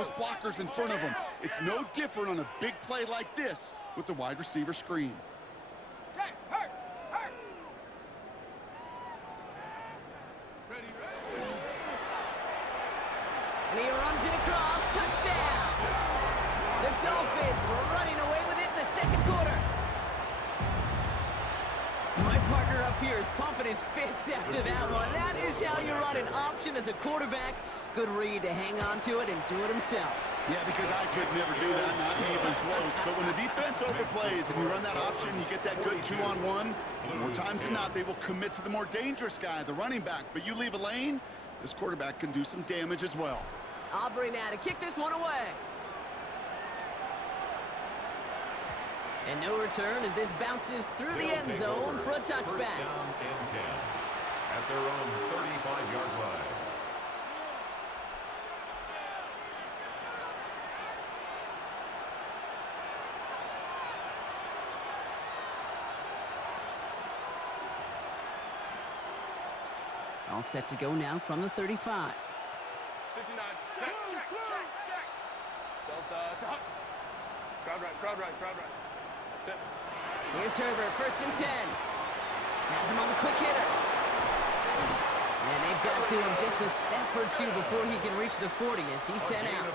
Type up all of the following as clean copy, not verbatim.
those blockers in front of him. It's no different on a big play like this with the wide receiver screen. Check, hurt. Ready. And he runs it across. Touchdown! The Dolphins running away with it in the second quarter. My partner up here is pumping his fist after that one. That is how you run an option as a quarterback. Good read to hang on to it and do it himself. Yeah, because I could never do that, not even close. But when the defense overplays and you run that option, you get that good 2-on-1. More times than not, they will commit to the more dangerous guy, the running back. But you leave a lane, this quarterback can do some damage as well. Aubrey now to kick this one away. And no return as this bounces through the end zone for a touchback. First down and 10 at their own 35-yard line. All set to go now from the 35. 59. Check. Delta, stop. Crowd right. That's it. Here's Herbert, 1st and 10. Has him on the quick hitter. And they've got to him just a step or two before he can reach the 40 as he's sent out.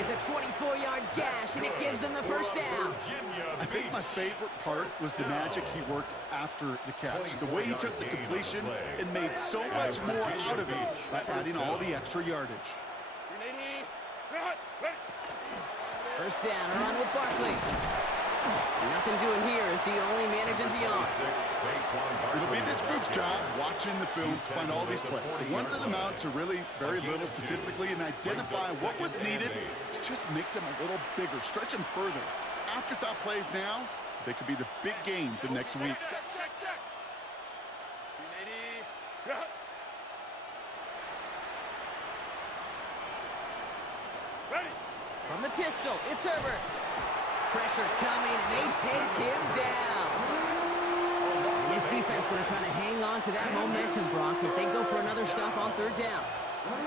It's a 24-yard gash, and it gives them the first down. I think my favorite part was the magic he worked after the catch. The way he took the completion and made so much more out of it by adding all the extra yardage. 1st down, a run with Barkley. Nothing doing here as he only manages the arm. It'll be this group's job watching the film to find all these plays. The ones that amount to really very little statistically and identify what was needed to just make them a little bigger, stretch them further. Afterthought plays now, they could be the big gains of next week. Check. Ready. From the pistol, it's Herbert. Pressure coming, and they take him down. And this defense going to try to hang on to that momentum, Brock, as they go for another stop on 3rd down.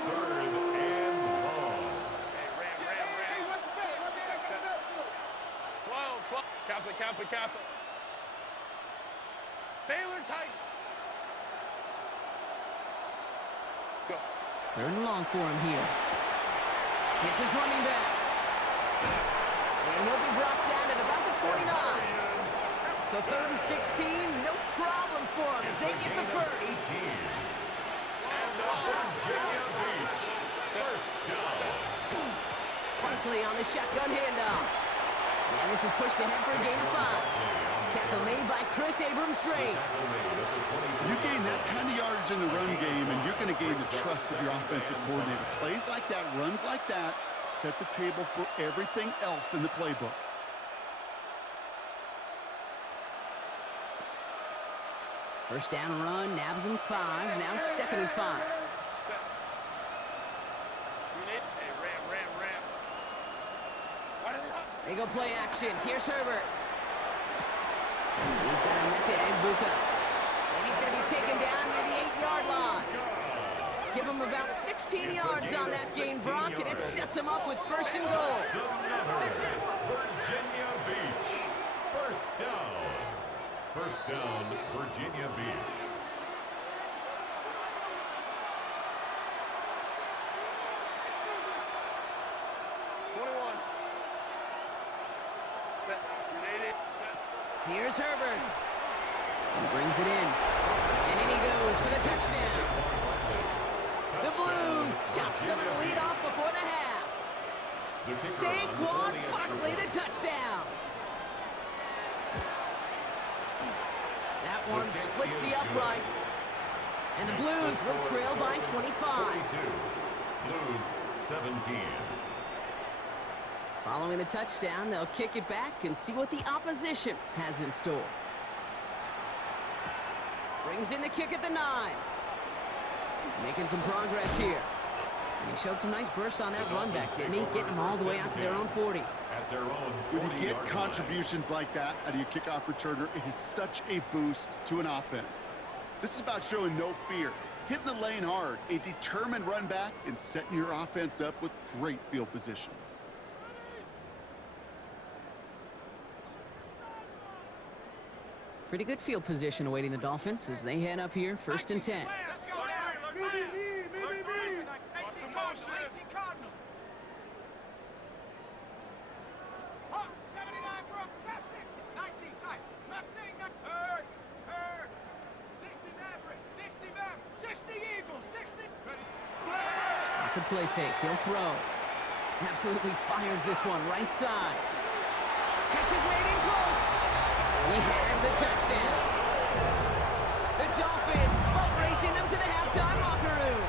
3rd and long. Hey, Ram. 12. Kappa. Baylor tight. Go. 3rd and long for him here. It's his running back. And he'll be brought down at about the 29. So 3rd and 16, no problem for him as they get the first. And the Virginia Beach. First down. Barkley on the shotgun handoff. And this is pushed ahead for a gain of 5. Tackle made by Chris Abrams-Drake. You gain that kind of yardage in the run game, and you're going to gain the trust of your offensive coordinator. Plays like that, runs like that, set the table for everything else in the playbook. First down run, nabs him 5, now 2nd and 5. They go play action. Here's Herbert. He's got a Emeka Egbuka. And he's going to be taken down near the 8-yard line. Give him about 16 yards on that gain, Brock, and it sets him up with 1st and goal. Virginia Beach. First down. First down, Virginia Beach. Here's Herbert. He brings it in. And in he goes for the touchdown. The Blues chop some of the lead off before the half. Saquon Barkley, the touchdown. That one splits the uprights. And the Blues will trail by 25. Blues 17. Following the touchdown, they'll kick it back and see what the opposition has in store. Brings in the kick at the 9. Making some progress here. And he showed some nice bursts on that run back, didn't he? Getting them all the way out to their own 40. At their own 40. When you get contributions like that out of your kickoff returner, it is such a boost to an offense. This is about showing no fear, hitting the lane hard, a determined run back, and setting your offense up with great field position. Pretty good field position awaiting the Dolphins as they head up here, 1st and 10. Off the play fake, he'll throw. Absolutely fires this one, right side. Catch is made in close. He has the touchdown. The Dolphins boat racing them to the halftime locker room.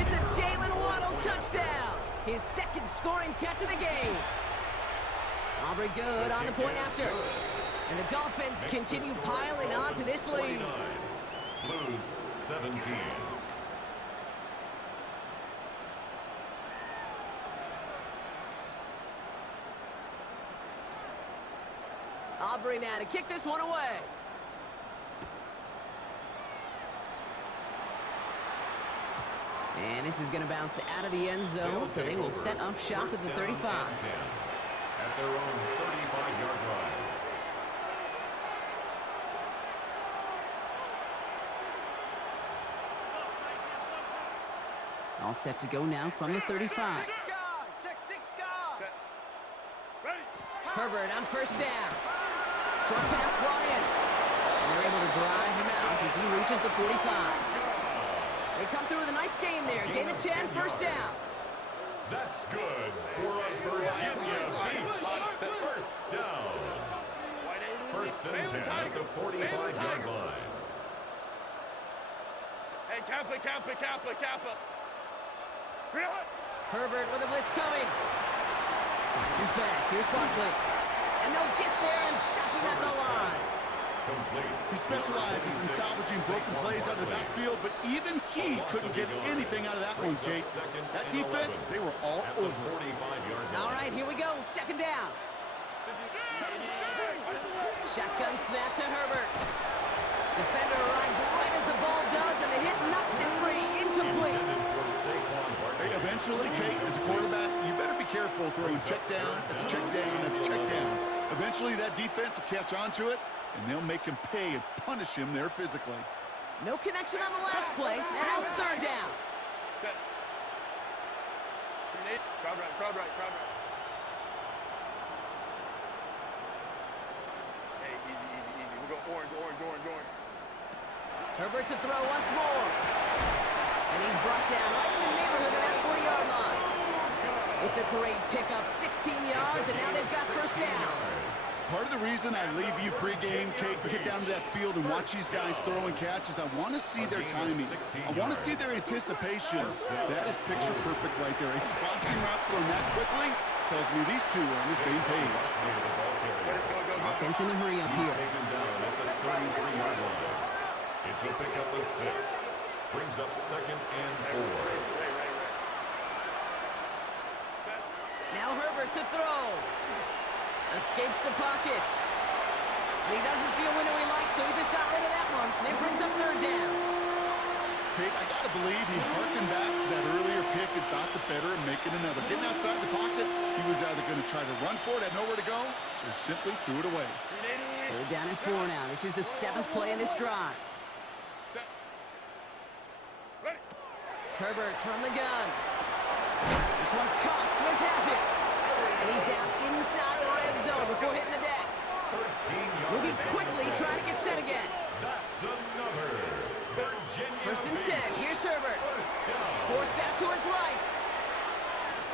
It's a Jalen Waddle touchdown. His 2nd scoring catch of the game. Aubrey good on the point after. And the Dolphins continue piling on to this lead. Blues 17. Aubrey now to kick this one away. And this is going to bounce out of the end zone, so they will set up shop at the 35. At their own 35-yard line. All set to go now from the 35. Herbert on 1st down. Short pass brought in. And they're able to drive him out as he reaches the 45. They come through with a nice gain there. Gain of 10, 1st down. That's good for a Virginia Beach 1st down. 1st and 10 at the 45-yard line. Hey, Kappa. Herbert with a blitz coming. Finds his back. Here's Barkley. And they'll get there and stop him at the line. Complete. He specializes in salvaging broken plays out of the backfield, but even he couldn't get anything out of that one, Kate. That defense, they were all over it. All right, here we go. 2nd down. Shotgun snap to Herbert. Defender arrives right as the ball does, and the hit knocks it free. Incomplete. Hey, eventually, Kate, as a quarterback, you better be careful throwing check down after check down after check down. Eventually, that defense will catch on to it, and they'll make him pay and punish him there physically. No connection on the last play, and now it's 3rd down. Crowd right. Hey, easy. We'll go orange. Herbert to throw once more. And he's brought down right in the neighborhood of that 40-yard line. It's a great pickup, 16 yards, and now they've got 1st down. Part of the reason I leave you pregame, Kate, and get down to that field and watch these guys throw and catch is I want to see their timing. I want to see their anticipation. That is picture perfect right there. A crossing route thrown that quickly tells me these two are on the same page. Offense in the hurry up here. Taken down at the 33-yard line. It's a pickup of 6. Brings up 2nd and 4. Now Herbert to throw. Escapes the pocket. And he doesn't see a window he likes, so he just got rid of that one. And it brings up 3rd down. Kate, I got to believe he harkened back to that earlier pick and thought the better of making another. Getting outside the pocket, he was either going to try to run for it, had nowhere to go, so he simply threw it away. 3rd down and 4 now. This is the 7th play in this drive. Herbert from the gun. This one's caught. Smith has it. And he's down inside the red zone before hitting the deck. Moving quickly, trying to get set again. That's another Virginia 1st and 10. Here's Herbert. Forced out to his right.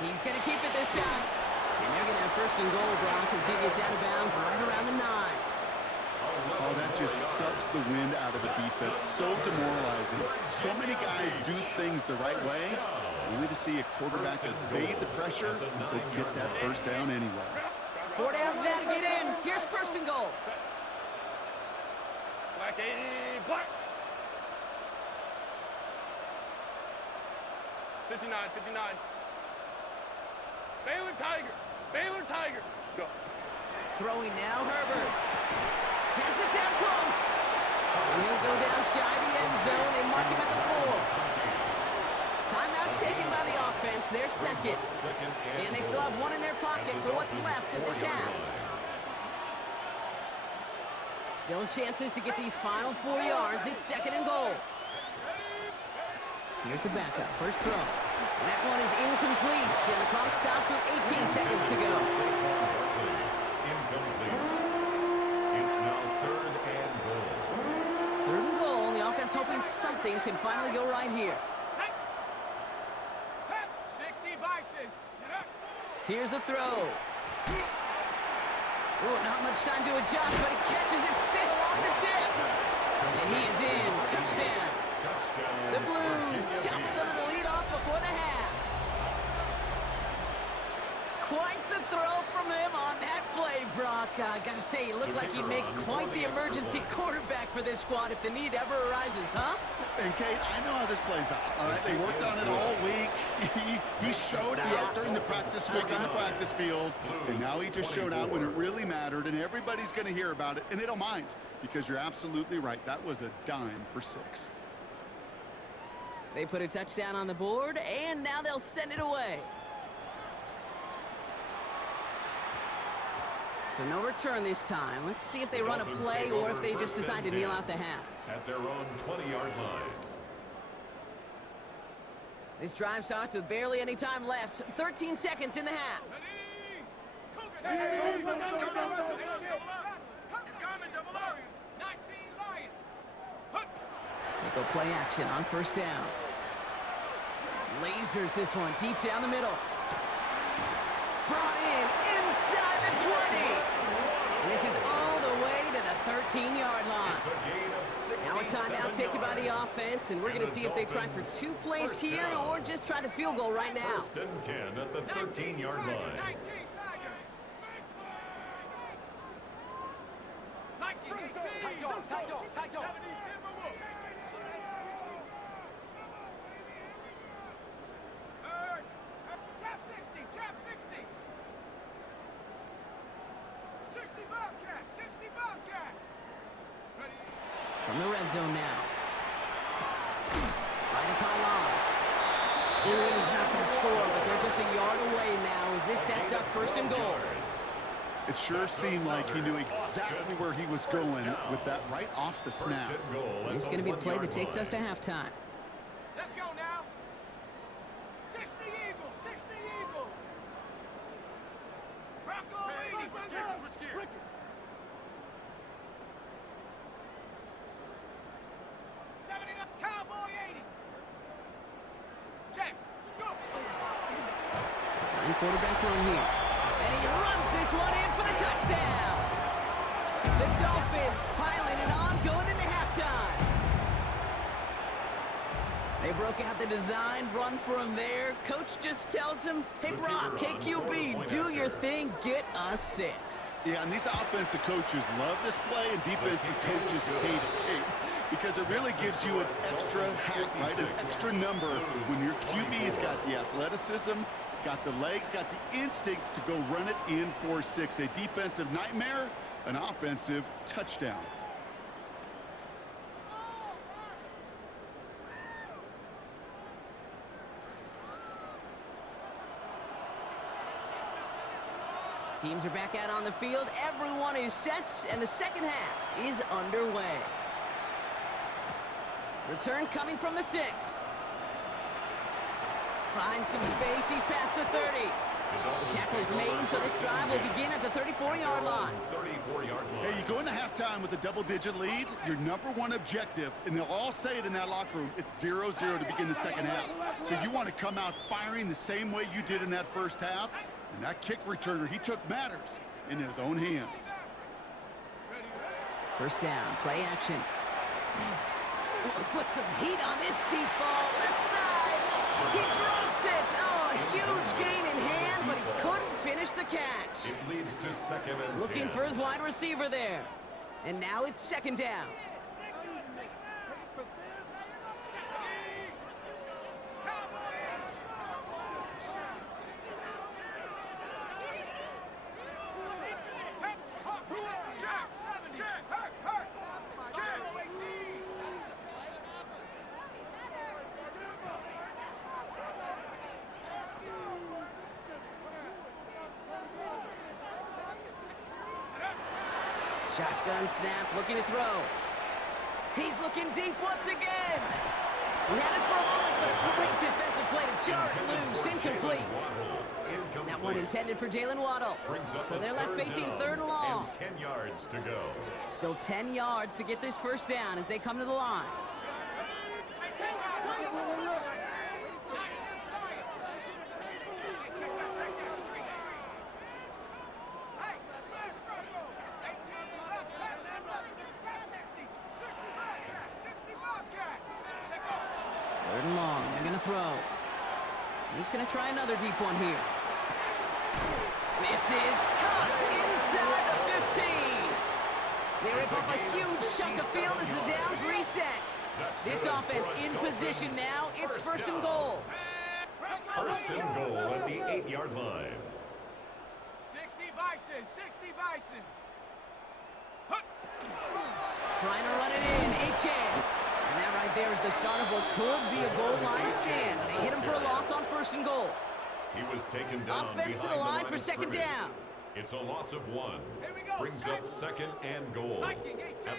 He's going to keep it this time. And they're going to have 1st and goal, Brock, as he gets out of bounds right around the 9. Oh, that just sucks the wind out of the defense. So demoralizing. So many guys do things the right way, only to see a quarterback evade the pressure, but get that 1st down anyway. 4 downs now to get in. Here's 1st and goal. Black 80, black. 59. Baylor Tiger. Go. Throwing now, Herbert. Has it down close. And he'll go down shy the end zone. They mark him at the 4. Timeout taken by the offense. Their second. And they still have one in their pocket for what's left of this half. Still chances to get these final 4 yards. It's 2nd and goal. Here's the backup. First throw. And that one is incomplete. And the clock stops with 18 seconds to go. Incomplete. It's now 3rd and goal. 3rd and goal. The offense hoping something can finally go right here. 60 Bisons. Here's a throw. Oh, not much time to adjust, but he catches it still off the tip. And he is in. Touchdown. The Blues jump some of the lead off before the half. Quite the throw from him on that play, Brock. I gotta say, he looked like he'd make quite the emergency quarterback for this squad if the need ever arises, huh? And Kate, I know how this plays out, all right? They worked on it all week. He showed out during the practice week on the practice field, and now he just showed out when it really mattered, and everybody's going to hear about it, and they don't mind, because you're absolutely right. That was a dime for 6. They put a touchdown on the board, and now they'll send it away. So no return this time. Let's see if they run a play or if they just decide to kneel out the half. At their own 20-yard line. This drive starts with barely any time left. 13 seconds in the half. They go play action on first down. Lasers this one deep down the middle. Brought in inside the 20. And this is all the way to the 13-yard line. Now a timeout taken by the offense, and we're going to see if they try for 2 plays here or just try the field goal right now. 1st and 10 at the 13-yard line. 60 Bobcat, 60 Bobcat. From the red zone now. Right to pylon. He's not going to score, but they're just a yard away now as this sets up 1st and goal. It sure seemed like he knew exactly where he was going with that right off the snap. This is going to be the play that takes us to halftime. Let's go now. 60 Eagles, 60 Eagles. Bronco Eagles. Switch gears. 79 Cowboy 80. Check. Go. Sign quarterback run here. And he runs this one in for the touchdown. The Dolphins piling it on going into halftime. They broke out the design run for him there. Coach just tells him, hey, Brock, hey, QB, do your thing, get us 6. Yeah, and these offensive coaches love this play, and defensive coaches hate it, because it really gives you an extra hat, right, an extra number when your QB's got the athleticism, got the legs, got the instincts to go run it in for 6. A defensive nightmare, an offensive touchdown. Teams are back out on the field. Everyone is set, and the second half is underway. Return coming from the 6. Finds some space. He's past the 30. The tackle's made, so this drive will begin at the 34-yard line. 34-yard line. Hey, you go into halftime with a double-digit lead, your #1 objective, and they'll all say it in that locker room, it's 0-0 to begin the second half. So you want to come out firing the same way you did in that first half. And that kick returner, he took matters in his own hands. First down, play action. Oh, put some heat on this deep ball, left side. He drops it. Oh, a huge gain in hand, but he couldn't finish the catch. It leads to 2nd and 10. Looking for his wide receiver there. And now it's 2nd down. Shotgun snap, looking to throw. He's looking deep once again. He had it for a moment, but a great defensive play to jar it loose. Incomplete. That one intended for Jalen Waddle. So they're left facing third and long. 10 yards to go. Still 10 yards to get this first down as they come to the line. Third and long, they're gonna throw. He's gonna try another deep one here. This is caught inside the 15. They rip off a huge chunk of field as the downs reset. This offense in position now. It's first and goal. First and goal at the 8-yard line. 60 Bison, 60 Bison. Trying to run it in, H.A. And that right there is the start of what could be a goal line stand. They hit him for a loss on first and goal. He was taken down. Offense to the line for second down. It's a loss of 1. Brings up second and goal at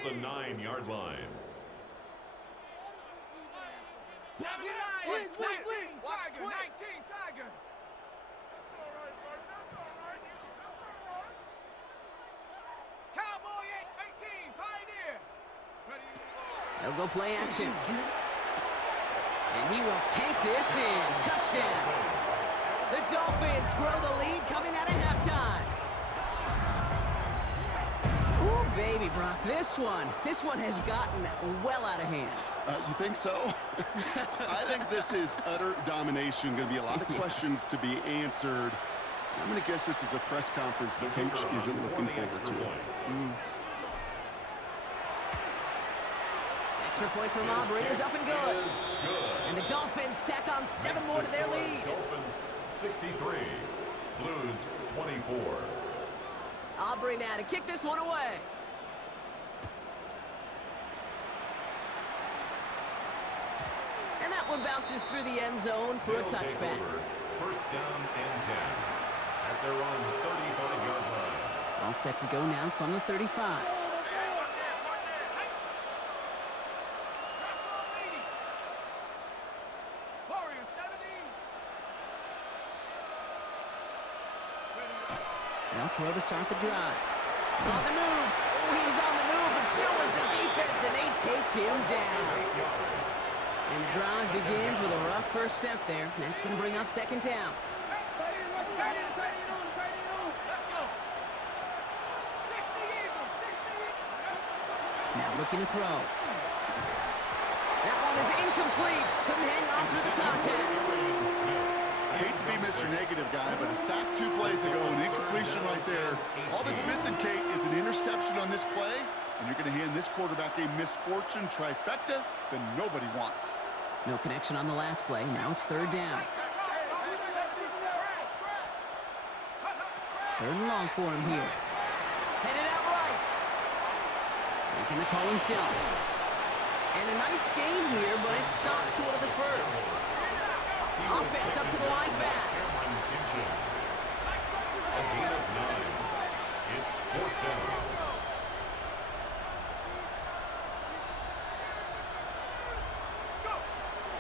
the 9-yard line. 79, 19, Tiger, 19, Tiger. Cowboy 18, Pioneer. They'll go play action. And he will take this in. Touchdown. The Dolphins grow the lead coming out of halftime. Ooh, baby, Brock, this one has gotten well out of hand. You think so? I think this is utter domination. Going to be a lot of questions to be answered. I'm going to guess this is a press conference the coach isn't looking forward to. Extra point from Aubrey is up and good. And the Dolphins tack on 7 more to their lead. Dolphins 63, Blues 24. Aubrey now to kick this one away. And that one bounces through the end zone for a touchback. First down and 10 at their own 35-yard line. All set to go now from the 35. They'll throw to start the drive. On the move. Oh, he was on the move, but so was the defense, and they take him down. And the drive begins with a rough first step there. That's going to bring up second down. Now looking to throw. That one is incomplete. Couldn't hang on through the contact. I hate to be Mr. Negative guy, but a sack 2 plays ago, an incompletion right there. All that's missing, Kate, is an interception on this play, and you're going to hand this quarterback a misfortune trifecta that nobody wants. No connection on the last play. Now it's third down. Third and long for him here. Headed out right. Making the call himself. And a nice game here, but it stopped short of the first. Offense up to the line fast. A gain of 9. It's fourth down.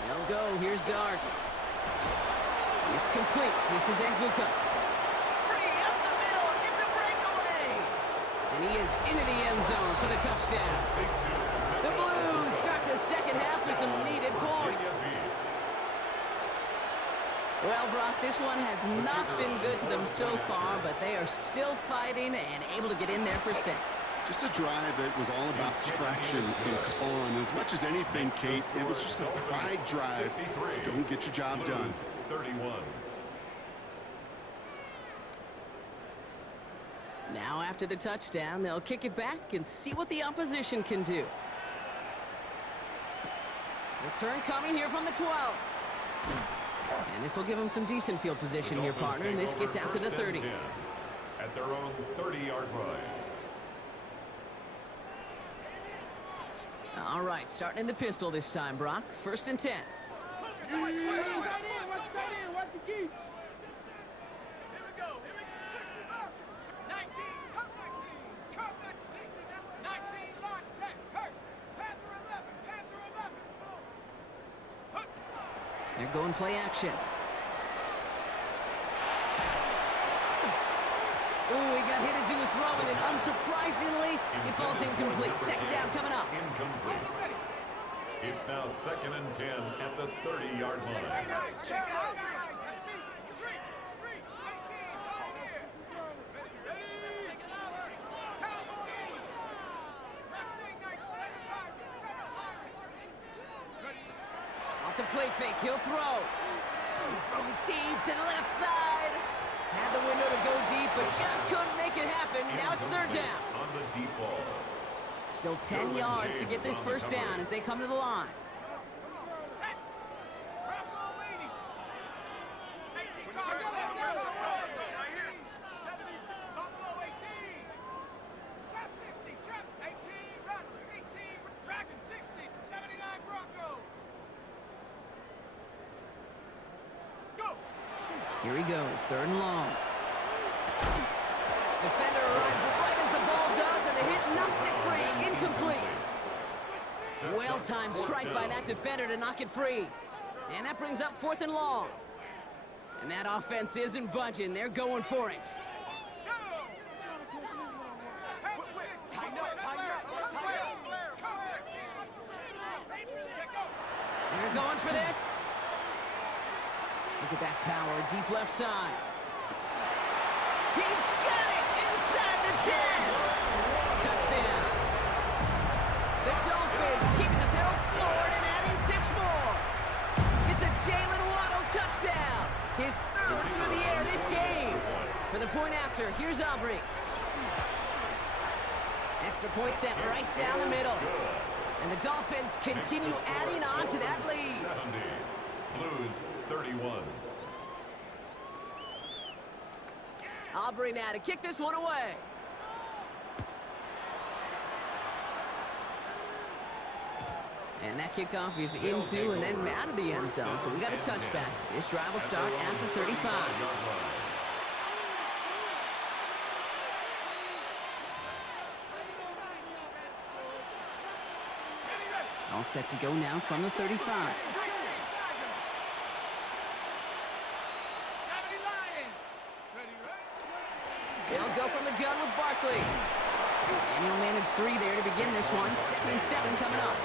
They'll go. Here's Dart. It's complete. This is Nguka. Free up the middle. It's a breakaway. And he is into the end zone for the touchdown. The Blues start the second half with some needed points. Well, Brock, this one has not been good to them so far, but they are still fighting and able to get in there for 6. Just a drive that was all about scratching and clawing. As much as anything, Kate, it was just a pride drive to go and get your job done. 31. Now after the touchdown, they'll kick it back and see what the opposition can do. Return coming here from the 12. And this will give them some decent field position here, partner. And this gets out to the 30. At their own 30-yard line. All right, starting in the pistol this time, Brock. First and 10. Watch the go and play action. Ooh, he got hit as he was throwing, and unsurprisingly, it falls incomplete. Second down coming up. Incomplete. It's now 2nd and 10 at the 30-yard line. Off the play fake, he'll throw. He's throwing deep to the left side. Had the window to go deep, but just couldn't make it happen. Now it's third down. On the deep ball. Still 10 yards to get this first down as they come to the line. Here he goes, 3rd and long. Defender arrives right as the ball does, and the hit knocks it free. Incomplete. Well-timed strike by that defender to knock it free. And that brings up 4th and long. And that offense isn't budging. They're going for it. They're going for this. Look at that power, deep left side. He's got it inside the 10. Touchdown. The Dolphins keeping the pedal floored and adding 6 more. It's a Jalen Waddle touchdown. His 3rd through the air this game. For the point after, here's Aubrey. Extra point set right down the middle. And the Dolphins continue adding on to that lead. 70. Blues 31. Aubrey now to kick this one away. And that kickoff is into and then out of the end zone. So we got a touchback. This drive will start at the 35. All set to go now from the 35. They'll go from the gun with Barkley. And he'll manage 3 there to begin this one. 2nd and 7 coming up.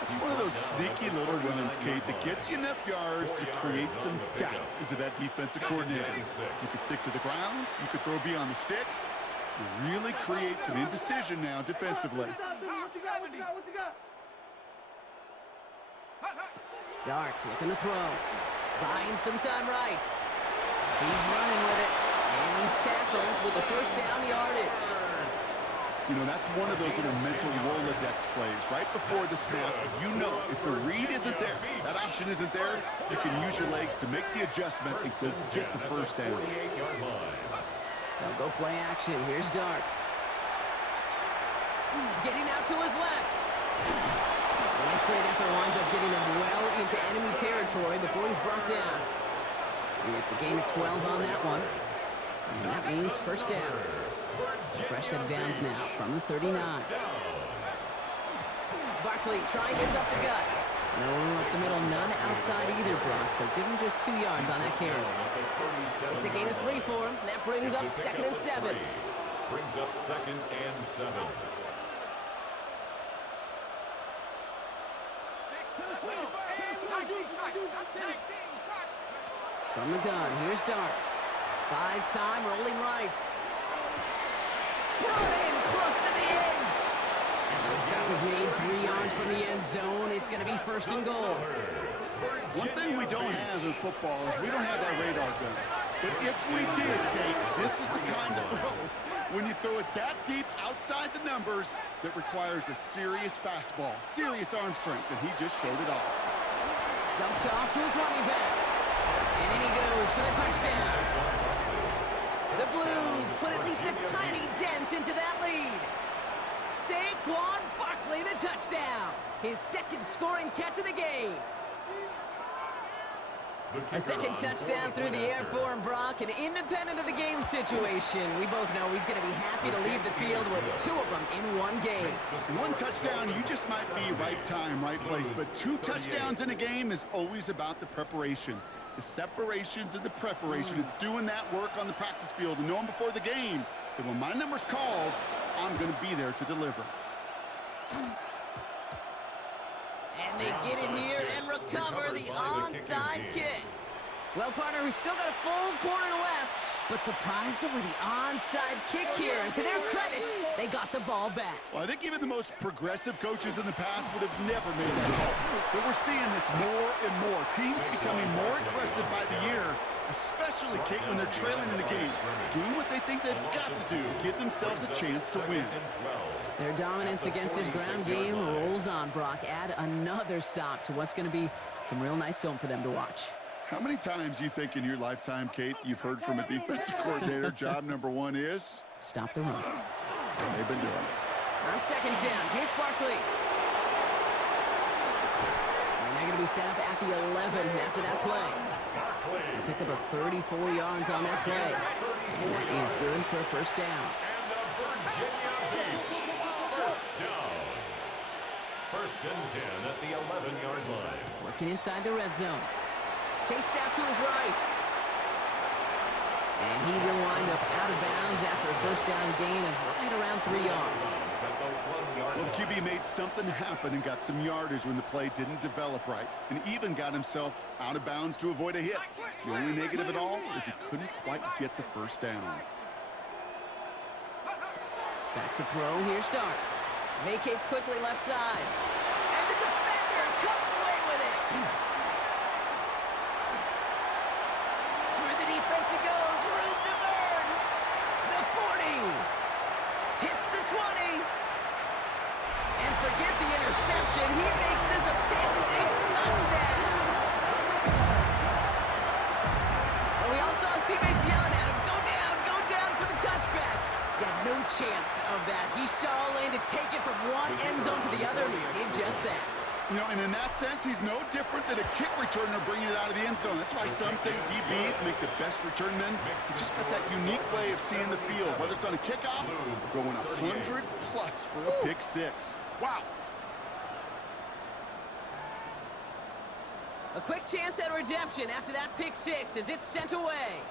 That's one of those sneaky little runs, Kate, that gets you enough yards to create some doubt into that defensive coordinator. You could stick to the ground. You could throw beyond the sticks. You really create some indecision now defensively. Darts looking to throw. Buying some time right. He's running with it. And he's tackled with the first down yardage. You know, that's one of those little mental Rolodex plays. Right before the snap, you know if the read isn't there, that option isn't there, you can use your legs to make the adjustment and go get the first down. They'll go play action. Here's Dart. Getting out to his left. And this great effort winds up getting him well into enemy territory before he's brought down. And it's a gain of 12 on that one. And that means first down. A fresh set of downs now from the 39. Barkley trying this up the gut. No room up the middle, none outside either, Brock. So give him just 2 yards on that carry. It's a gain of 3 for him. That brings up 2nd and 7. Brings up 2nd and 7. From the gun, here's Dart. Buys time, rolling right. Brought in close to the end. The stop is made 3 yards from the end zone. It's going to be 1st and goal. One thing we don't have in football is we don't have that radar gun. But if we did, Kate, this is the kind of throw when you throw it that deep outside the numbers that requires a serious fastball, serious arm strength, and he just showed it off. Dumped off to his running back. And in he goes for the touchdown. The Blues put at least a tiny dent into that lead. Saquon Barkley, the touchdown. His 2nd scoring catch of the game. A second touchdown through the air for him, Brock, and independent of the game situation, we both know he's going to be happy to leave the field with 2 of them in one game. 1 touchdown, you just might be right time, right place, but 2 touchdowns in a game is always about the preparation. The separations and the preparation. It's doing that work on the practice field and knowing before the game that when my number's called, I'm going to be there to deliver. And they get it here and recover the onside kick. Well, partner, we still got a full quarter left, but surprised them with the onside kick here. And to their credit, they got the ball back. Well, I think even the most progressive coaches in the past would have never made that call. But we're seeing this more and more. Teams becoming more aggressive by the year, especially, Kate, when they're trailing in the game, doing what they think they've got to do to give themselves a chance to win. Their dominance against his ground game rolls on, Brock. Add another stop to what's going to be some real nice film for them to watch. How many times you think in your lifetime, Kate, you've heard from a defensive coordinator, job number 1 is? Stop the run. And they've been doing it. On second down, here's Barkley. And they're going to be set up at the 11 after that play. They pick up a 34 yards on that play. And that is good for a first down. And the Virginia Beach first down. First and 10 at the 11-yard line. Working inside the red zone. Chased out to his right. And he will wind up out of bounds after a first down gain of right around 3 yards. Well, the QB made something happen and got some yardage when the play didn't develop right, and even got himself out of bounds to avoid a hit. The only negative at all is he couldn't quite get the first down. Back to throw, here's Dart. Vacates quickly left side. And the defender comes away with it. Through the defense it goes, room to burn. The 40. Hits the 20. And forget the interception, he makes this a pick-6 touchdown. And we all saw his teammates yelling at him, go down for the touchback. He had no chance of that. He saw a lane to take it from one end zone to the other, and he did just that. You know, and in that sense, he's no different than a kick returner bringing it out of the end zone. That's why some think DBs make the best return men. He just got that unique way of seeing the field, whether it's on a kickoff, going 100 plus for a pick-6. Wow. A quick chance at redemption after that pick-6 as it's sent away.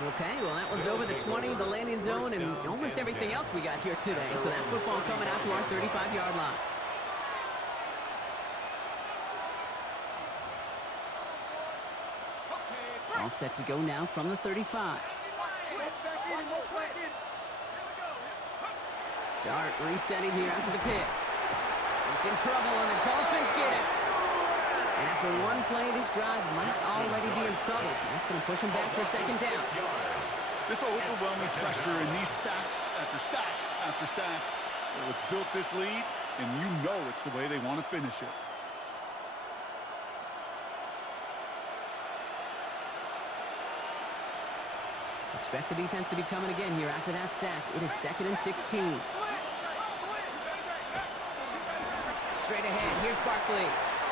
Okay, well, that one's over the 20, the landing zone, and almost everything else we got here today. So that football coming out to our 35-yard line. All set to go now from the 35. Dart resetting here after the pick. He's in trouble, and the Dolphins get it. And after one play, this drive might already be in trouble. That's going to push him back for a second down. This overwhelming pressure and these sacks after sacks after sacks, well, it's built this lead, and you know it's the way they want to finish it. Expect the defense to be coming again here after that sack. It is 2nd and 16. Straight ahead, here's Barkley.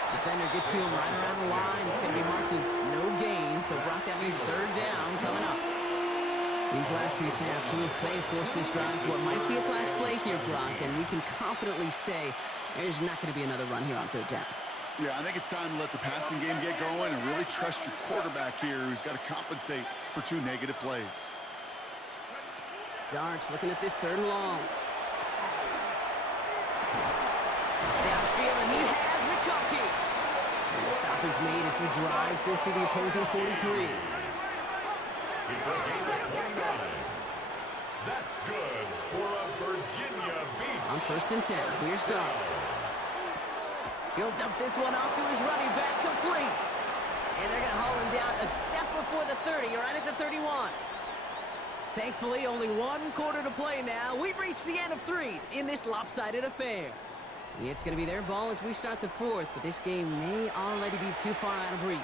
Defender gets to him right around the line. It's going to be marked as no gain, so Brock, that means 3rd down coming up. These last 2 snaps will force this drive to what might be its last play here, Brock, and we can confidently say there's not going to be another run here on 3rd down. Yeah, I think it's time to let the passing game get going and really trust your quarterback here, who's got to compensate for 2 negative plays. Darts looking at this 3rd and long. Downfield, and he has McConkey. And the stop is made as he drives this to the opposing 43. It's a gain of 29. That's good for a Virginia Beach. On 1st and 10, here's Dart. He'll dump this one off to his running back, complete. And they're going to haul him down a step before the 30, right at the 31. Thankfully, only 1 quarter to play now. We've reached the end of 3 in this lopsided affair. It's going to be their ball as we start the 4th, but this game may already be too far out of reach.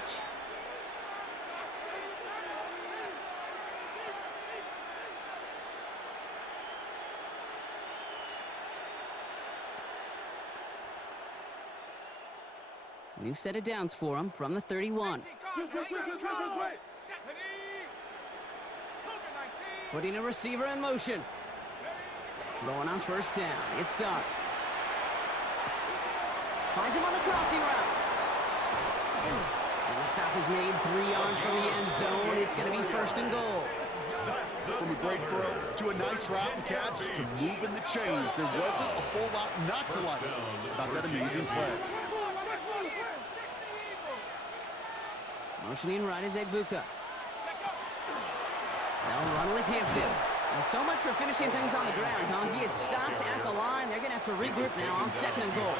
New set of downs for him from the 31. Putting a receiver in motion. Throwing on first down. It starts. Finds him on the crossing route. And the stop is made 3 yards from the end zone. It's going to be first and goal. From a great throw to a nice route and catch to moving the chains. There wasn't a whole lot not to like about that amazing play. Motioning right is Wk7. They'll run with Hampton. Well, so much for finishing things on the ground, huh? He is stopped at the line. They're going to have to regroup now on second and goal.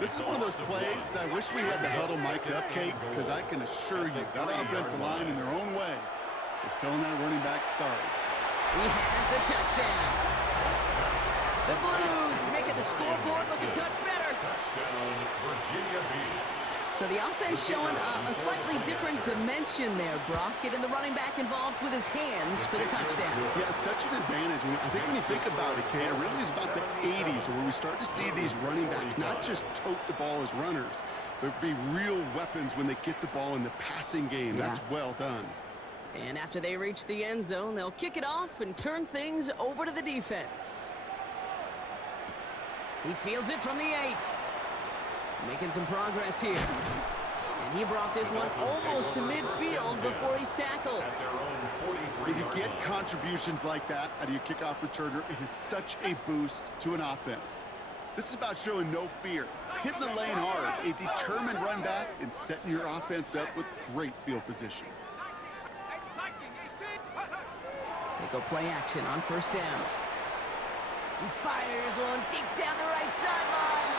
This is one of those plays that I wish we had the huddle mic'd up, Kate, because I can assure you that offensive line in their own way is telling that running back sorry. He has the touchdown. The Blues making the scoreboard look a touch better. Touchdown, Virginia Beach. So the offense showing a slightly different dimension there, Brock, getting the running back involved with his hands for the touchdown. Yeah, such an advantage. I think when you think about it, Kate, it really is about the 80s where we start to see these running backs not just tote the ball as runners, but be real weapons when they get the ball in the passing game. Yeah. That's well done. And after they reach the end zone, they'll kick it off and turn things over to the defense. He fields it from the 8. Making some progress here. And he brought this one almost to midfield before he's tackled. When you get contributions like that out of your kickoff returner, it is such a boost to an offense. This is about showing no fear, hitting the lane hard, a determined run back, and setting your offense up with great field position. They go play action on first down. He fires one deep down the right sideline.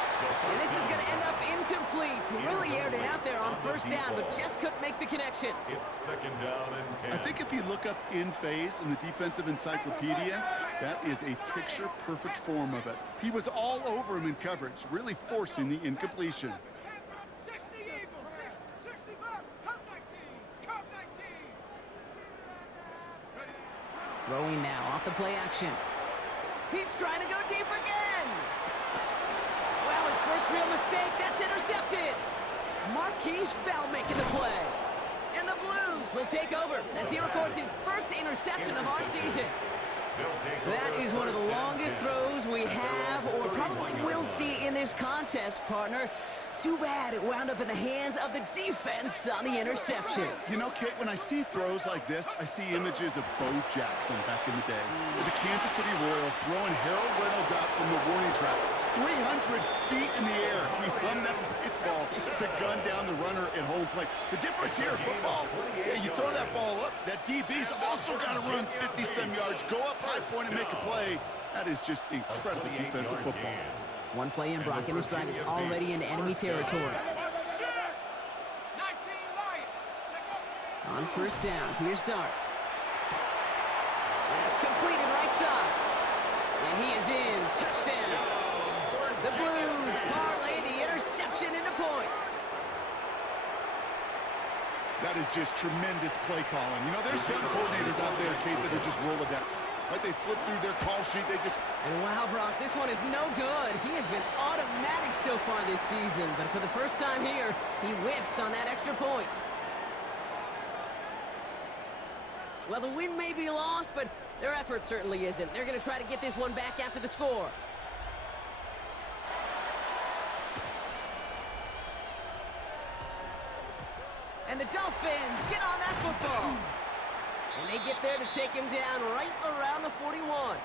And this is going to end up incomplete. He really aired it out there on first down, but just couldn't make the connection. It's second down and 10. I think if you look up in phase in the defensive encyclopedia, that is a picture-perfect form of it. He was all over him in coverage, really forcing the incompletion. Throwing now off the play action. He's trying to go deep again. Well, his first real mistake, that's intercepted. Marquise Bell making the play. And the Blues will take over as he records his first interception of our season. That is one of the longest throws we have or probably will see in this contest, partner. It's too bad it wound up in the hands of the defense on the interception. You know, Kate, when I see throws like this, I see images of Bo Jackson back in the day. As a Kansas City Royal throwing Harold Reynolds out from the warning track. 300 feet in the air, he hung that baseball to gun down the runner at home plate. The difference here in football, yeah, you throw that ball up, that DB's also got to run 50-some yards, go up high point and make a play. That is just incredible defensive football. One play in, Brock, and this drive is already in enemy territory. On first down, here's Dart. That's completed right side. And he is in. Touchdown. The Blues parlay the interception into points. That is just tremendous play calling. You know, there's some coordinators out there, Kate, that are just Rolodex. Right? They flip through their call sheet. They just... And wow, Brock, this one is no good. He has been automatic so far this season. But for the first time here, he whiffs on that extra point. Well, the win may be lost, but their effort certainly isn't. They're going to try to get this one back after the score. And the Dolphins get on that football. And they get there to take him down right around the 41.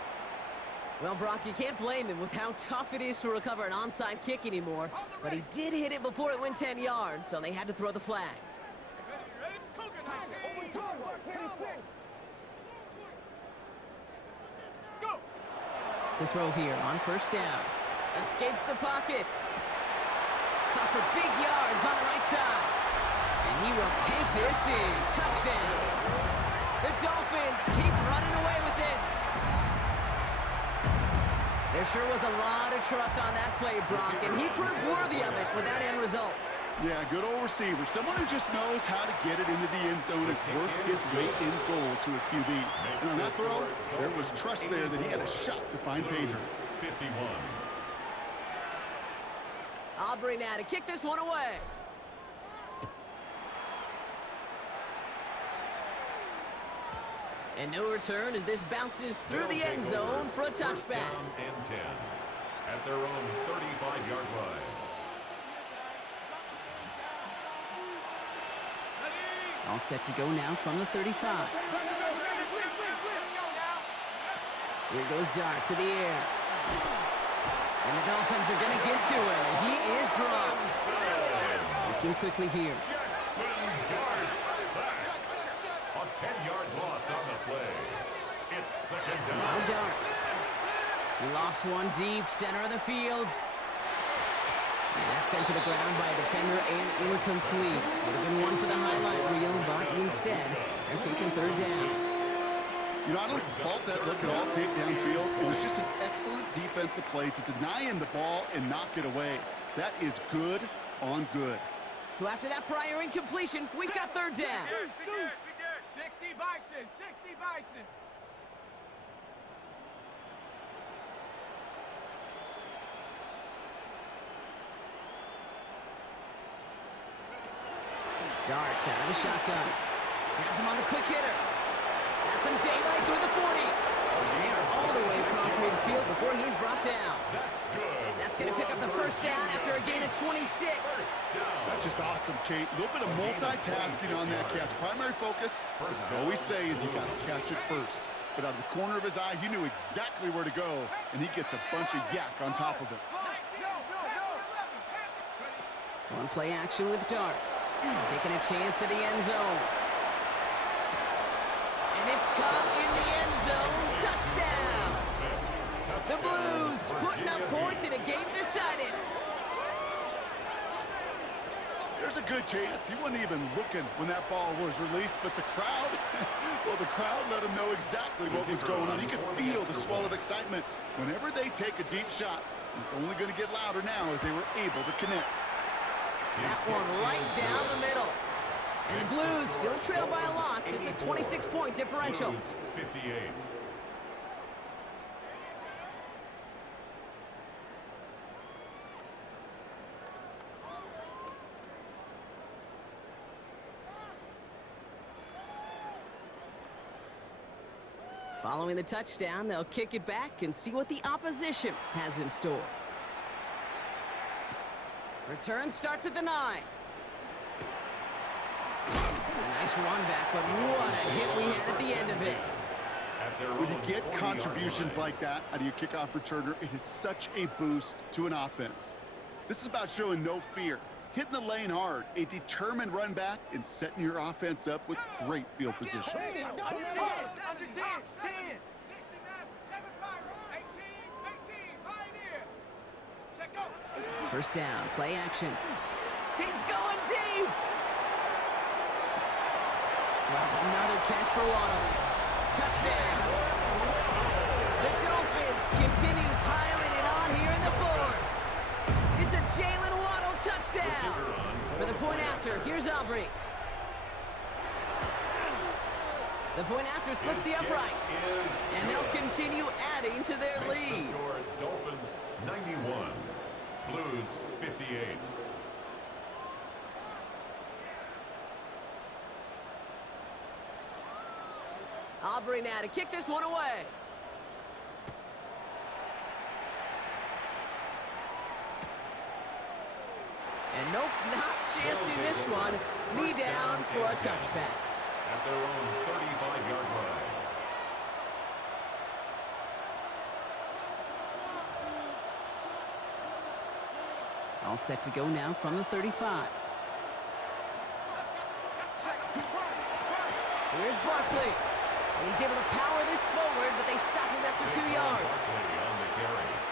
Well, Brock, you can't blame him with how tough it is to recover an onside kick anymore. But he did hit it before it went 10 yards, so they had to throw the flag. To throw here on first down. Escapes the pocket. Caught for big yards on the right side. And he will take this in. Touchdown. The Dolphins keep running away with this. There sure was a lot of trust on that play, Brock, and he proved worthy of it with that end result. Yeah, good old receiver. Someone who just knows how to get it into the end zone is worth his weight in gold to a QB. And on that throw, there was trust there that he had a shot to find pay dirt. 51. Aubrey now to kick this one away. And no return as this bounces through the end zone for a touchback. First down and 10 at their own 35-yard line. All set to go now from the 35. Here goes Dart to the air. And the Dolphins are going to get to him. He is dropped. Looking quickly here. Jackson Dart sacked. A 10-yard loss on the play. It's second down. Now Dart. He lofts one deep, center of the field. And that's sent to the ground by a defender and incomplete. Would have been one for the highlight reel, but instead, they're facing third down. You know, I don't fault that look at all, Kate, downfield. It was just an excellent defensive play to deny him the ball and knock it away. That is good on good. So after that prior incompletion, we've got third down. 60 Bison, 60 Bison. Dart out of the shotgun. Has him on the quick hitter. Has some daylight through the 40. And they are all the way across midfield before he's brought down. That's good. That's going to pick up the first down after a gain of 26. That's just awesome, Kate. A little bit of multitasking on that catch. Primary focus, as I always say, is you got to catch it first. But out of the corner of his eye, he knew exactly where to go, and he gets a bunch of yak on top of it. On play action with Dart. Taking a chance to the end zone. And it's caught in the end zone. Touchdown! The Blues putting up points in a game decided. There's a good chance he wasn't even looking when that ball was released, but the crowd, well, the crowd let him know exactly what was going on. He could feel the swell of excitement whenever they take a deep shot. And it's only going to get louder now as they were able to connect. That one right down the middle. And the Blues still trail by a lot. It's a 26-point differential. 58. Following the touchdown, they'll kick it back and see what the opposition has in store. Return starts at the 9. A nice run back, but what a hit we had at the end of it. When you get contributions like that out of your kickoff returner, it is such a boost to an offense. This is about showing no fear, hitting the lane hard, a determined run back, and setting your offense up with great field position. First down, play action. He's going deep! Well, another catch for Waddle. Touchdown! The Dolphins continue piling it on here in the fourth. It's a Jalen Waddle touchdown! For the point after, here's Aubrey. The point after splits the uprights. And they'll continue adding to their lead. Dolphins 91. Blues 58. Aubrey now to kick this one away. And nope, not chancing this one. Knee down for a touchback. At their own 35-yard line. All set to go now from the 35. Here's Barkley. And he's able to power this forward, but they stop him after 2 yards.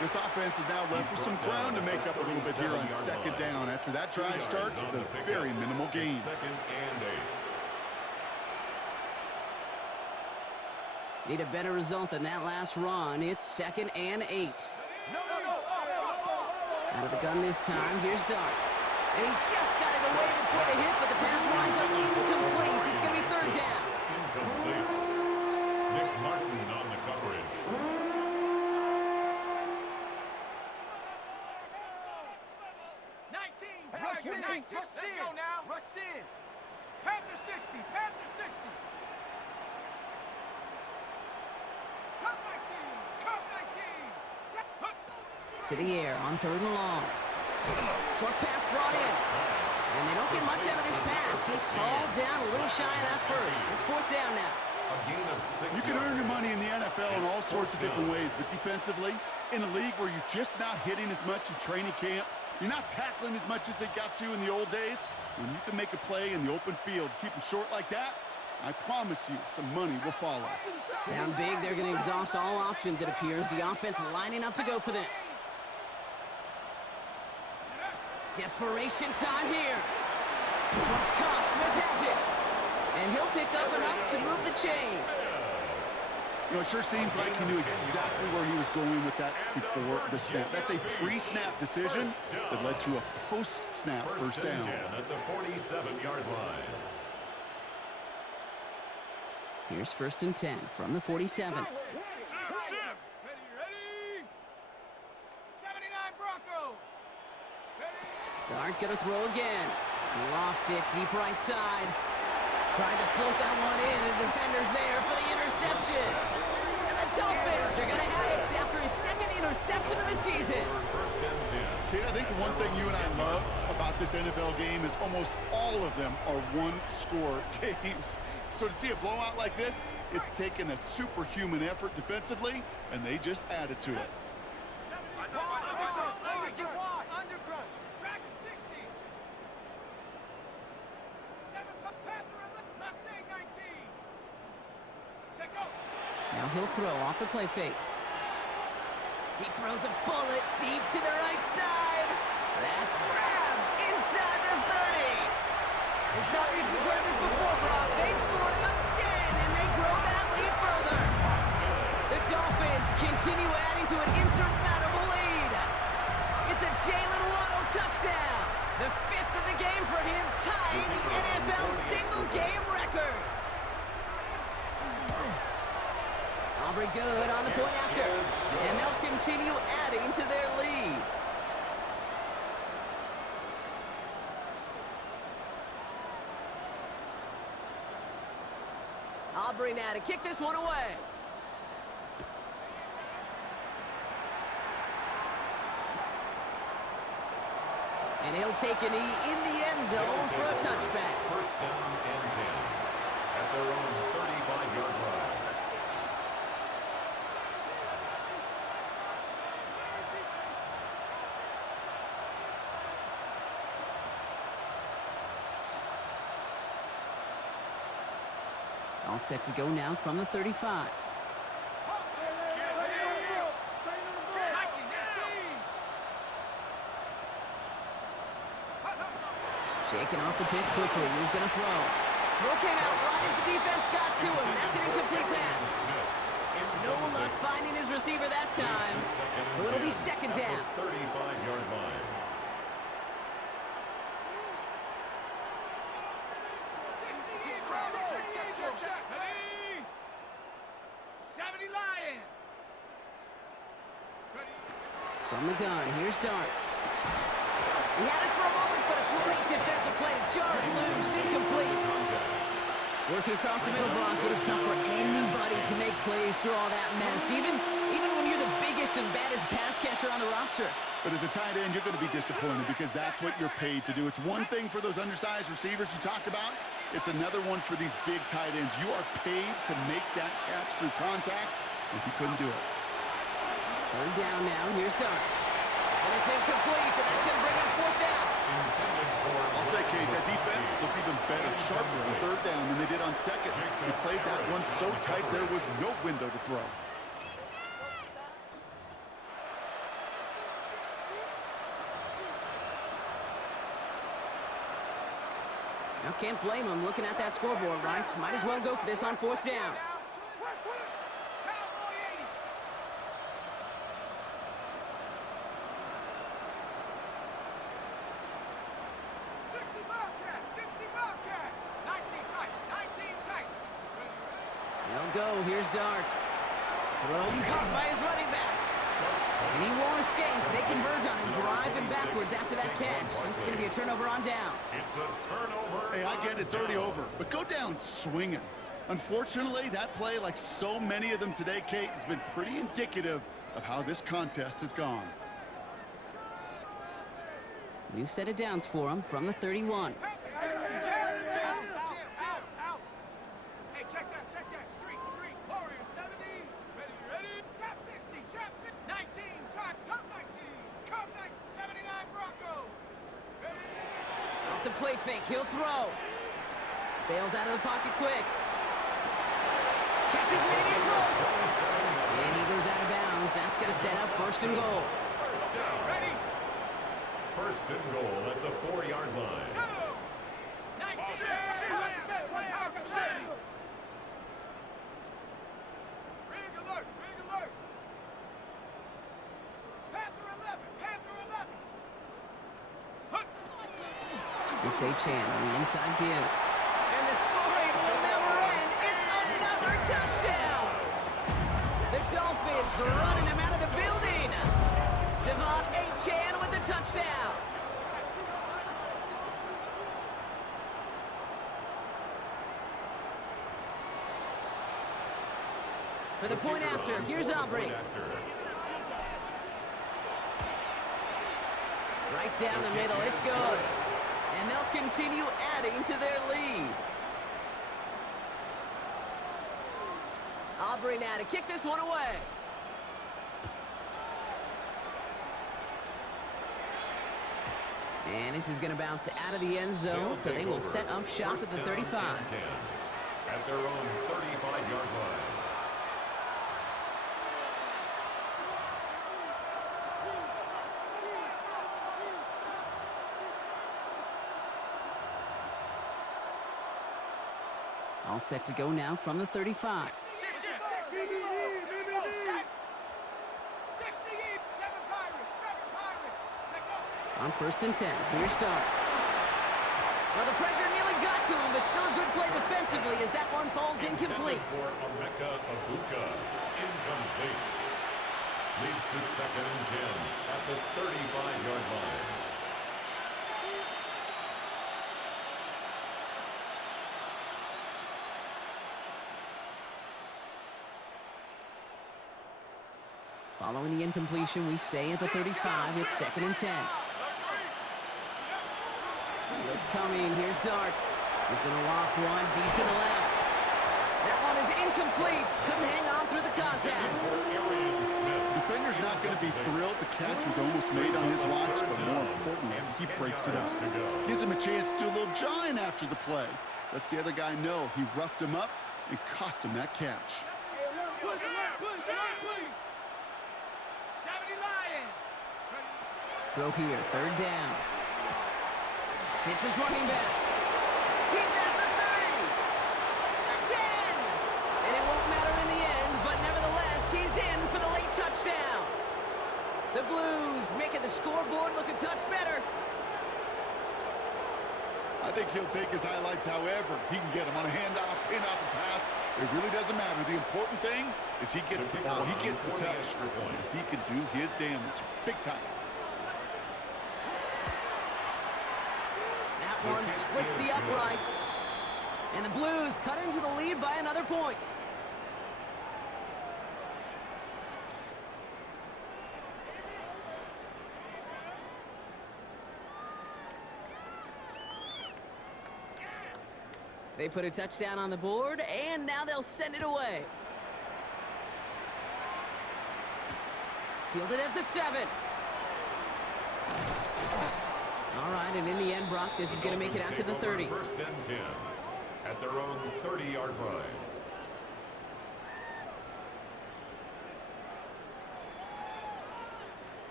This offense is now left with some ground to make up a little bit here on second down after that drive starts with a very minimal gain. Second and 8. Need a better result than that last run. It's second and 8. Out of the gun this time, here's Dart. And he just got it away before the hit, but the pass winds up incomplete. It's going to be third down. Incomplete. Nick Martin on the coverage. Let's go now. Rush in. Panther 60. Panther 60. Cup 19. Cup 19. To the air on 3rd and long. Short pass brought in. And they don't get much out of this pass. He's hauled down a little shy of that first. It's 4th down now. A gain of 6 You can earn your money in the NFL in all sorts of different ways, but defensively, in a league where you're just not hitting as much in training camp, you're not tackling as much as they got to in the old days, when you can make a play in the open field, keep them short like that, I promise you some money will follow. Down big, they're going to exhaust all options, it appears. The offense lining up to go for this. Desperation time here. This one's caught. Smith has it. And he'll pick up enough to move the chains. You know, it sure seems like he knew exactly where he was going with that before the snap. That's a pre-snap decision that led to a post-snap first down. 10 at the 47-yard line. Here's 1st and 10 from the 47. Ready, ready. 79 Bronco. Ready. Dart gonna throw again. He lofts it deep right side. Trying to float that one in, and the defender's there for the interception. And the Dolphins are gonna have it after his 2nd interception of the season. First and 10. Kate, I think the one thing you and I love about this NFL game is almost all of them are one-score games. So to see a blowout like this, it's taken a superhuman effort defensively, and they just added to it. Get wide. Under crunch. Dragon 60. 7 Panther 11. Mustang 19. Check out. Now he'll throw off the play fake. He throws a bullet deep to the right side. That's grabbed inside the 30. It's not like we've heard this before, Brock. They've scored again, and they grow that lead further. The Dolphins continue adding to an insurmountable lead. It's a Jalen Waddle touchdown. The 5th of the game for him, tying the NFL single-game record. Aubrey good on the point after. And they'll continue adding to their lead. Aubrey now to kick this one away. And he'll take a knee in the end zone for a touchback. First down and 10 at their own 35-yard line. All set to go now from the 35. Shaking off the pit quickly. He's going to throw. Throw came out right as the defense got to him. That's an incomplete pass. No luck finding his receiver that time. So it'll be 2nd down. 35-yard line. Ready. 70 Lion. Ready. From the gun, here's Dart. He had it for a moment, but a great defensive play to jar it loose, incomplete. Working across the middle, Brock, it is tough for anybody to make plays through all that mess, even when you're the biggest and baddest pass catcher on the roster. But as a tight end, you're going to be disappointed because that's what you're paid to do. It's one thing for those undersized receivers you talk about. It's another one for these big tight ends. You are paid to make that catch through contact, and he couldn't do it. 3rd down now. Here's Dart. And it's incomplete, and that's going to bring up 4th down. I'll say, Kate, that defense looked even better, sharper on 3rd down than they did on 2nd. They played that one so tight there was no window to throw. Now can't blame him looking at that scoreboard, right? Might as well go for this on 4th down. Cowboy 80. 60 Bobcat. 60 Bobcat. 19 tight. 19 tight. Ready, ready. They'll go. Here's Dart. Throw caught by his running back. And he won't escape. They converge on him, driving backwards after that catch. It's going to be a turnover on downs. It's a turnover. Hey, I get it's already over, but go down swinging. Unfortunately, that play, like so many of them today, Kate, has been pretty indicative of how this contest has gone. New set of downs for him from the 31. Hey, check that. Street. Warrior 70. Ready. Trap 60. 19. Trap. Cup 19. Cup 79 Bronco. Ready. Off the play fake, he'll throw. Bails out of the pocket quick. Catches made it close. And he goes out of bounds. That's going to set up first and goal. First down. Ready. First and goal at the 4-yard line. Go. 19. Ring alert. Panther 11. It's A-Chan on the inside give. And the scoring will never end. It's another touchdown. The Dolphins running them out of the building. Devon A-Chan with the touchdown. For the point after, here's Aubrey. Right down the middle, it's good. And they'll continue adding to their lead. Aubrey now to kick this one away. And this is going to bounce out of the end zone, so they will set up shop at the 35. At their own 35-yard line. All set to go now from the 35. On first and 10, here's Start. Well, the pressure nearly got to him, but still a good play defensively as that one falls incomplete. For Wk7, incomplete. Leads to second and 10 at the 35-yard line. Following the incompletion, we stay at the 35. It's second and 10. Blitz coming. Here's Dart. He's going to loft one deep to the left. That one is incomplete. Couldn't hang on through the contact. Defender's not going to be thrilled. The catch was almost made on his watch, but more importantly, he breaks it up. Gives him a chance to do a little jawing after the play. Lets the other guy know he roughed him up and cost him that catch. Throw here, third down. Hits his running back. He's at the 30. The 10. And it won't matter in the end, but nevertheless, he's in for the late touchdown. The Blues making the scoreboard look a touch better. I think he'll take his highlights however he can get them on a handoff, pin off a pass. It really doesn't matter. The important thing is he gets the ball, he gets the touch. He can do his damage big time. That one splits the uprights. And the Blues cut into the lead by another point. They put a touchdown on the board, and now they'll send it away. Fielded at the 7. All right, and in the end, Brock, this is going to make it out to the 30. First and 10 at their own 30-yard line.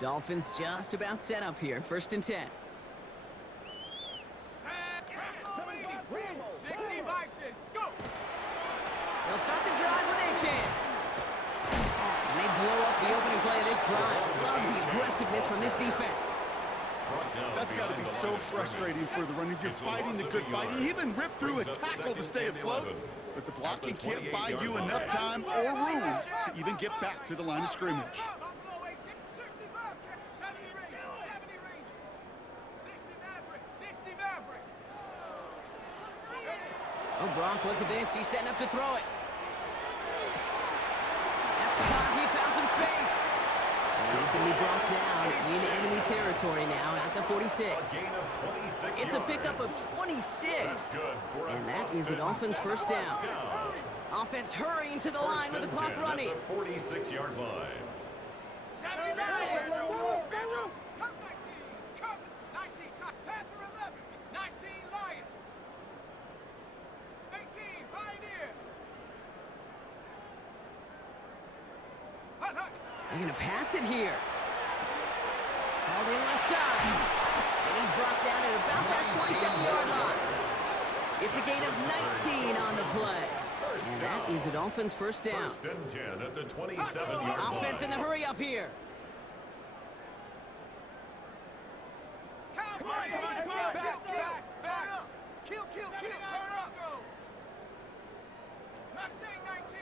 Dolphins just about set up here. First and 10. They'll start the drive with A-Chan. And they blow up the opening play of this drive. Love the aggressiveness from this defense. That's got to be so frustrating for the runner. You're fighting the good fight. You even ripped through a tackle to stay afloat. But the blocking can't buy you enough time or room to even get back to the line of scrimmage. Buffalo 18, 60 Bobcat, 70 Ranger, 70 Ranger, 60 Maverick, 60 Maverick. Oh, Gronk, look at this. He's setting up to throw it. That's caught. He found some space. And he's going to be brought down in enemy territory now at the 46. It's a pickup of 26. And that is a Dolphins first down. Offense hurrying to the line with the clock running. At the 46-yard line. 79, come 19, come 19, Panther 11, 19, Lion, 18, Pioneer. Hunt, hunt. They're going to pass it here. All the left side. And he's brought down at about that 27-yard line. It's a gain of 19 on the play. And that is a Dolphins first down. First and 10 at the 27-yard line. Offense in the hurry up here. Back up. Kill, turn up. Mustang 19.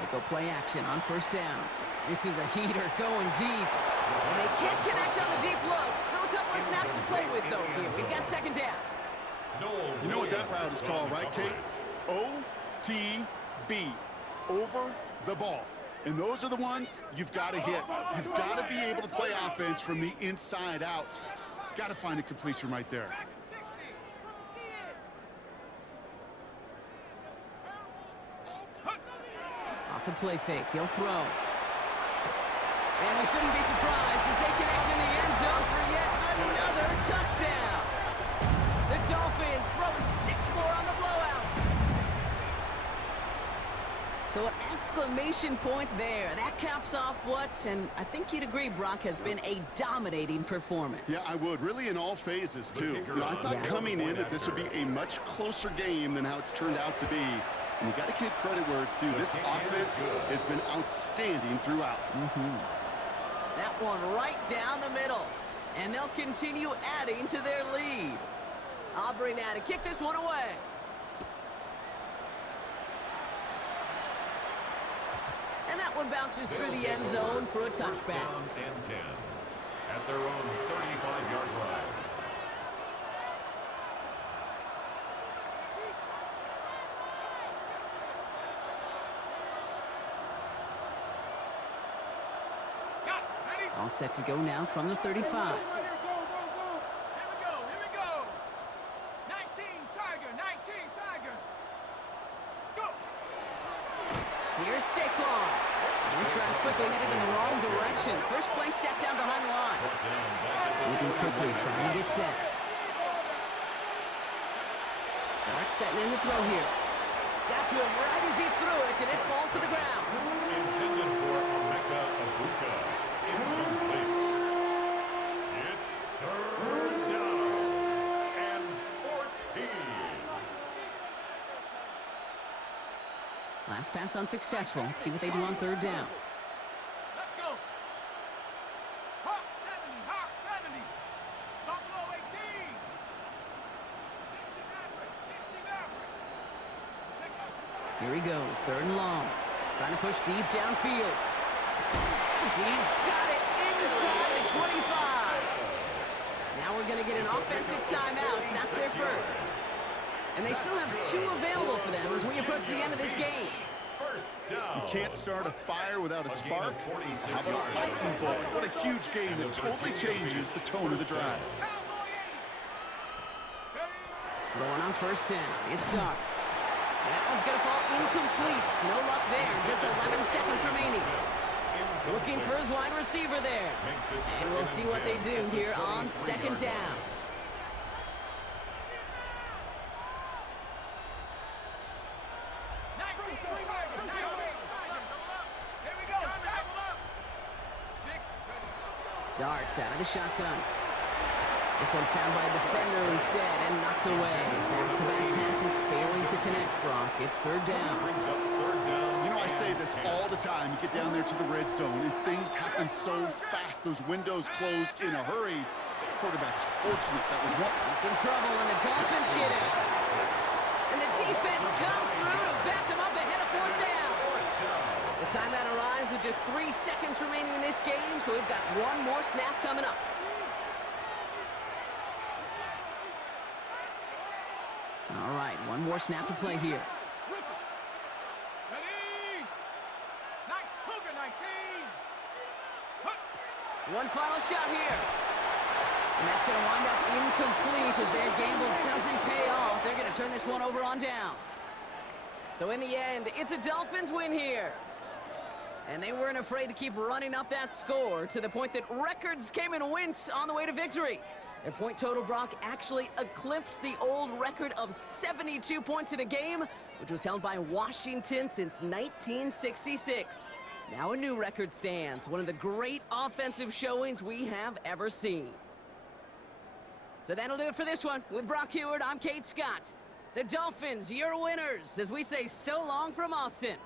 They go play action on first down. This is a heater going deep. And they can't connect on the deep look. Still a couple of snaps to play with, though, here. We've got second down. You know what that route is called, right, Kate? OTB, over the ball. And those are the ones you've got to hit. You've got to be able to play offense from the inside out. Got to find a completion right there. Off the play fake, he'll throw. And we shouldn't be surprised as they connect in the end zone for yet another touchdown. The Dolphins throwing 6 more on the blowout. So an exclamation point there. That caps off what, and I think you'd agree, Brock, has been a dominating performance. Yeah, I would. Really in all phases, too. You know, I thought coming in that this would be a much closer game than how it's turned out to be. And you got to give credit where it's due. This offense has been outstanding throughout. That one right down the middle. And they'll continue adding to their lead. Aubrey now to kick this one away. And that one bounces through the end zone for a touchback. First down and 10 at their own 35-yard line. All set to go now from the 35. Here we go. 19, Tiger. Go. Here's Saquon. This drive's quickly headed in the wrong direction. First play set down behind the line. Moving quickly, trying to get set. Dart setting in the throw here. Got to him right as he threw it, and it falls to the ground. Intended for Emeka Egbuka. Incomplete. It's third down and 14. Last pass unsuccessful. Let's see what they do on third down. Let's go. Hawk 70. Buffalo 18. 60 Maverick. Check out. Here he goes, third and long. Trying to push deep downfield. He's got it inside the 25. Now we're going to get an offensive timeout. That's their first. And they still have 2 available for them as we approach the end of this game. First down. You can't start a fire without a spark. How about a lightning bolt? What a huge game that totally changes the tone of the drive. Throwing on first down. It's Dart. And that one's going to fall incomplete. No luck there. Just 11 seconds remaining. Looking for his wide receiver there. And we'll see what they do here on second down. Dart out of the shotgun. This one found by a defender instead and knocked away. Back-to-back passes failing to connect, Brock. It's third down. You know, I say say this all the time. You get down there to the red zone, and things happen so fast. Those windows close in a hurry. The quarterback's fortunate that was one. He's in trouble, and the Dolphins get him. And the defense comes through to back them up ahead of fourth down. The timeout arrives with just 3 seconds remaining in this game, so we've got one more snap coming up. All right, one more snap to play here. Ready? Cougar 19. One final shot here. And that's going to wind up incomplete as their gamble doesn't pay off. They're going to turn this one over on downs. So in the end, it's a Dolphins win here. And they weren't afraid to keep running up that score to the point that records came and went on the way to victory. Their point total, Brock, actually eclipsed the old record of 72 points in a game, which was held by Washington since 1966. Now a new record stands, one of the great offensive showings we have ever seen. So that'll do it for this one. With Brock Heward, I'm Kate Scott. The Dolphins, your winners, as we say so long from Austin.